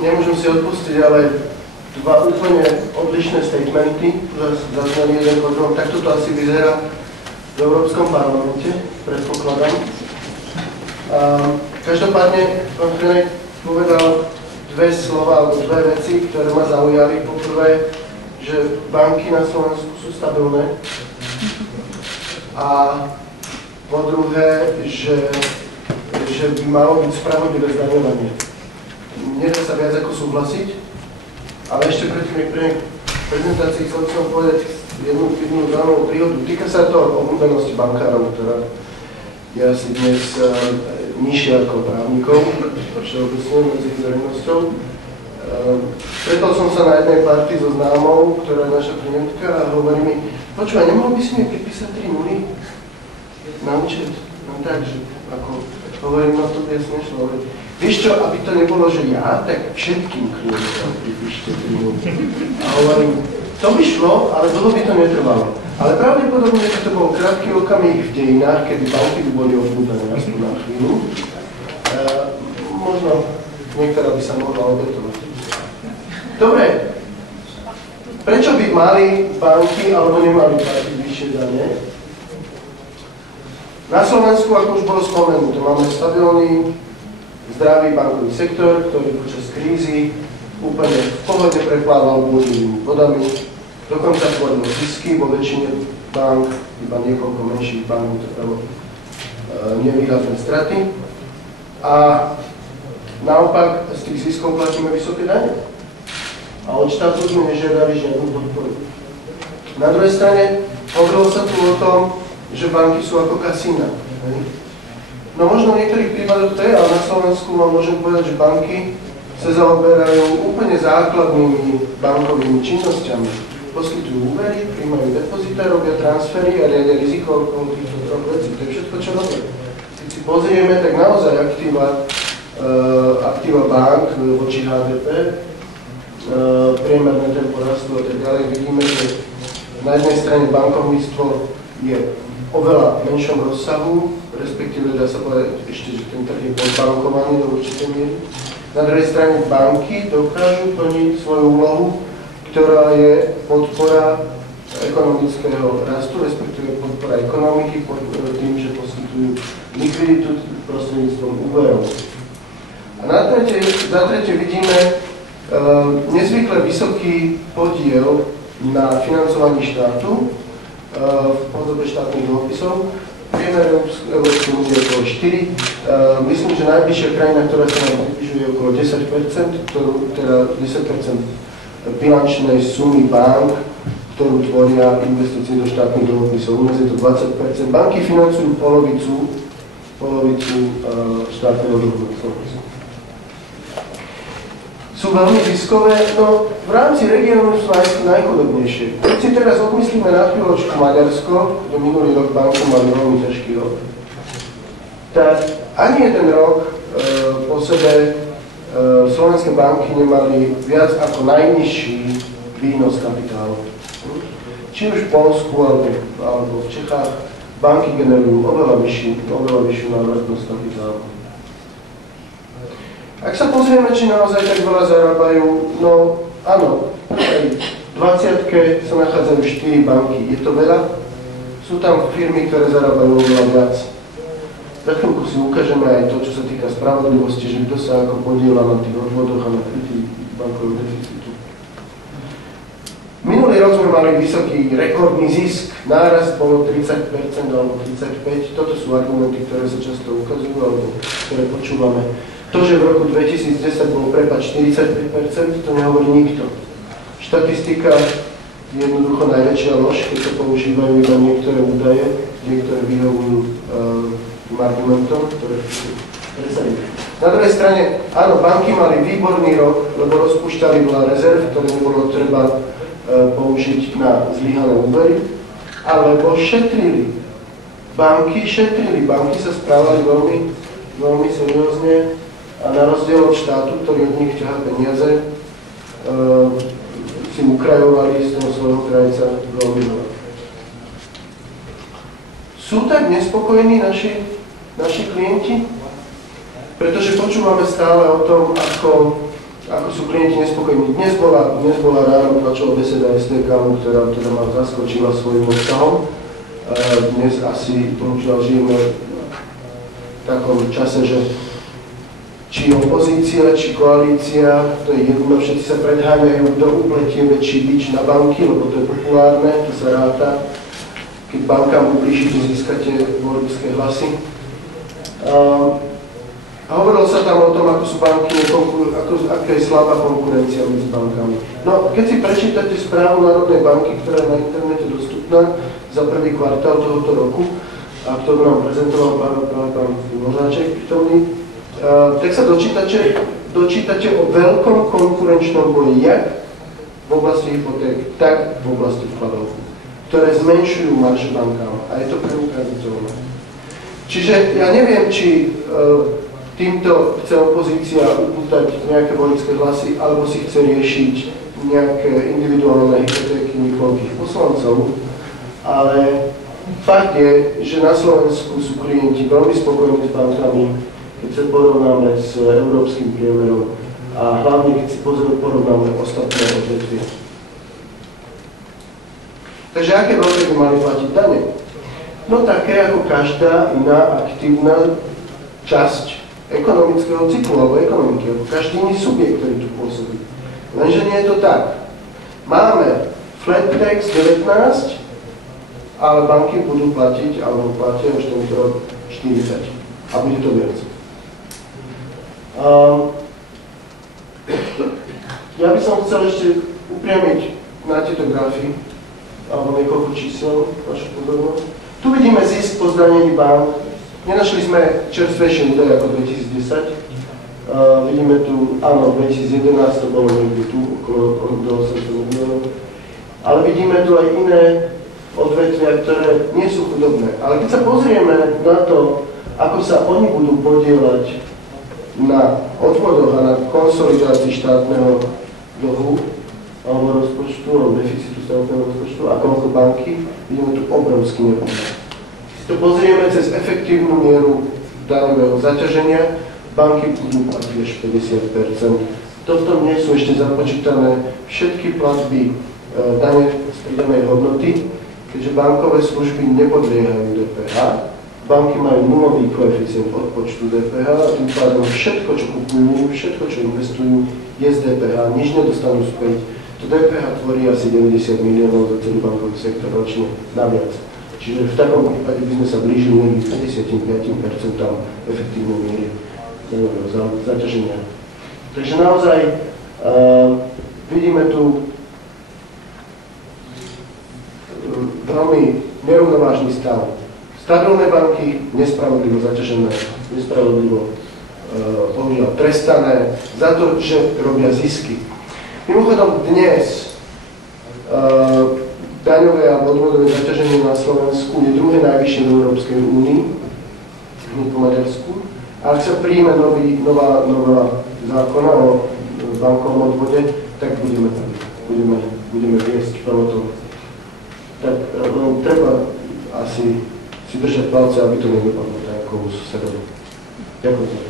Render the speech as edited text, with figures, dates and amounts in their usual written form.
nemôžem si odpustiť, ale dva úplne odlišné statementy, zaznali jeden po druhom, tak toto asi vyzerá v Európskom parlamente, predpokladám. Každopádne, pán Hrenek povedal dve slova, alebo dve veci, ktoré ma zaujali. Poprvé, že banky na Slovensku sú stabilné. A po druhé, že by malo byť spravodlivé zdaňovanie. Nedá sa viac ako súhlasiť, ale ešte predtým, pre prezentácii chcel som povedať jednu zaujímavú príhodu. Týka sa to obľúbenosti bankárov, ktorá je asi dnes nižšia ako právnikov, všeobecne medzi verejnosťou. Stretol som sa na jednej partii so známou, ktorá je naša klientka a hovorí mi, počúvaj, nemohol by si mi pripísať 3 nuly na účet? No tak, že ako hovorím, no to by jasne nešlo. Vieš čo, aby to nebolo, že ja, tak všetkým klientom pripíšte 3 nuly. A hovorím, to by šlo, ale dlho by to netrvalo. Ale pravdepodobne, že to bol krátky okamih v dejinách, kedy banky by boli obúdané aspoň na chvíľu. Možno niektorá by sa mohla obetovať. Dobre, prečo by mali banky alebo nemali platiť vyššie dane? Na Slovensku, ako už bolo spomenuté, máme stabilný, zdravý bankový sektor, ktorý počas krízy úplne v pohode preplával búrnymi vodami. Dokonca tvoril zisky vo väčšine bank, iba niekoľko menších bank utrpelo nevýrazné straty. A naopak z tých ziskov platíme vysoké dane. A od štátu sme nežiadali žiadnu podporu. Na druhej strane hovorilo sa tu o tom, že banky sú ako kasína. No možno v niektorých prípadoch to je, ale na Slovensku vám môžem povedať, že banky sa zaoberajú úplne základnými bankovými činnosťami. Poskytujú úvery, príjmajú depozita, robia transfery a riadia riziko okolo týchto troch vecí. To je všetko, čo robia. Keď si pozrieme, tak naozaj aktíva bank voči HDP, priemerné tempo rastu a tak ďalej, vidíme, že na jednej strane bankovníctvo je oveľa menšom rozsahu, respektíve dá sa povedať ešte, že ten trh je podbankovaný do určitej miery. Na druhej strane banky dokážu plniť svoju úlohu, ktorá je podpora ekonomického rastu, respektíve podpora ekonomiky tým, že poskytujú likviditu prostredníctvom úverov. A za tretie vidíme nezvykle vysoký podiel na financovaní štátu v podobe štátnych dlhopisov. Priemer Európskej únie je okolo 4. Myslím, že najbližšia krajina, ktorá sa nám približuje, je okolo 10%, teda 10% bilančnej sumy bank, ktorú tvoria investície do štátnych dlhopisov. U nás je to 20%. Banky financujú polovicu štátneho dlhopisu. Sú veľmi ziskové, no v rámci regiónu sú najchudobnejšie. Keď si teraz odmyslíme na chvíľočku Maďarsko, kde minulý rok banky mali veľmi ťažký rok, tak ani jeden rok po sebe slovenské banky nemali viac ako najnižší výnos kapitálu. Či už v Poľsku alebo v Čechách banky generujú oveľa vyššiu návratnosť kapitálu. Ak sa pozrieme, či naozaj tak veľa zarábajú, no áno, v 20-ke sa nachádzajú 4 banky. Je to veľa? Sú tam firmy, ktoré zarábajú oveľa viac. Za chvíľku si ukážeme aj to, čo sa týka spravodlivosti, že kto sa ako podiela na tých odvodoch a na krytí bankového deficitu. Minulý rok sme mali vysoký rekordný zisk, nárast bolo 30% alebo 35%. Toto sú argumenty, ktoré sa často ukazujú alebo ktoré počúvame. To, že v roku 2010 bol prepad 45%, to nehovorí nikto. Štatistika je jednoducho najväčšia lož, keď sa používajú iba niektoré údaje, niektoré vyhovujú tým argumentom, ktoré presadili. Na druhej strane, áno, banky mali výborný rok, lebo rozpúšťali veľa rezerv, ktoré nebolo treba použiť na zlyhané úvery, alebo šetrili. Banky sa správali veľmi seriózne a na rozdiel od štátu, ktorý od nich ťahá peniaze, si ukrajovali z toho svojho krajca veľmi veľa. Sú tak nespokojní naši klienti? Pretože počúvame stále o tom, ako ako sú klienti nespokojní. Dnes bola ráno tlačová beseda STK, ktorá teda ma zaskočila svojím obsahom. Dnes asi bohužiaľ žijeme v takom čase, že či opozícia, či koalícia, to je jedno, všetci sa predháňajú, kto upletie väčší bič na banky, lebo to je populárne, to sa ráta. Keď bankám ublížite, získate voličské hlasy. A hovorilo sa tam o tom, ako sú banky, aká je slabá konkurencia medzi bankami. No, keď si prečítate správu Národnej banky, ktorá je na internete dostupná za prvý kvartál tohoto roku, a ktorú nám prezentoval pán Možáček prítomný, tak sa dočítate o veľkom konkurenčnom boji, jak v oblasti hypoték, tak v oblasti vkladov, ktoré zmenšujú marže bankám a je to preukáziteľné. Čiže ja neviem, či týmto chce opozícia upútať nejaké voličské hlasy, alebo si chce riešiť nejaké individuálne hypotéky niekoľkých poslancov, ale fakt je, že na Slovensku sú klienti veľmi spokojní s bankami, keď sa porovnáme s európskym priemerom a hlavne keď si porovnáme ostatné odvetvia. Takže aké veľké by mali platiť dane? No také ako každá iná aktívna časť ekonomického cyklu alebo ekonomiky, ako každý iný subjekt, ktorý tu pôsobí. Lenže nie je to tak. Máme flat tax 19, ale banky budú platiť, alebo platia už tento rok 40. A bude to viac. Ja by som chcel ešte upriamiť na tieto grafy, alebo niekoľko čísel, vašu pozornosť. Tu vidíme zisk po zdanení bank. Nenašli sme čerstvejšie údaje ako 2010. Vidíme tu, áno, 2011 to bolo niekde tu, okolo 800 miliónov. Ale vidíme tu aj iné odvetvia, ktoré nie sú chudobné. Ale keď sa pozrieme na to, ako sa oni budú podieľať na odvodoch a na konsolidácii štátneho dlhu alebo rozpočtu, alebo deficitu štátneho rozpočtu a koľko banky, vidíme tu obrovský nepomer. Keď to pozrieme cez efektívnu mieru daňového zaťaženia, banky budú platiť až 50%. Toto nie sú ešte započítané všetky platby dane z pridanej hodnoty, keďže bankové služby nepodliehajú DPH. Banky majú nulový koeficient odpočtu DPH a tým pádom všetko, čo kupujú, všetko, čo investujú, je z DPH, nič nedostanú späť. To DPH tvorí asi 90 miliónov za celý bankový sektor ročne naviac. Čiže v takom prípade by sme sa blížili k 55% efektívnej miery zaťaženia. Takže naozaj vidíme tu veľmi nerovnovážny stav. Stabilné banky, nespravodlivo zaťažené, nespravodlivo bohužiaľ trestané za to, že robia zisky. Mimochodom dnes daňové a odvodové zaťaženie na Slovensku je druhé najvyššie v Európskej únii, hneď po Maďarsku. A ak sa príjme nová zákona o bankovom odvode, tak budeme viesť to. Tak treba asi si držať palce, aby to nedopadlo tak ako u susedov. Ďakujem.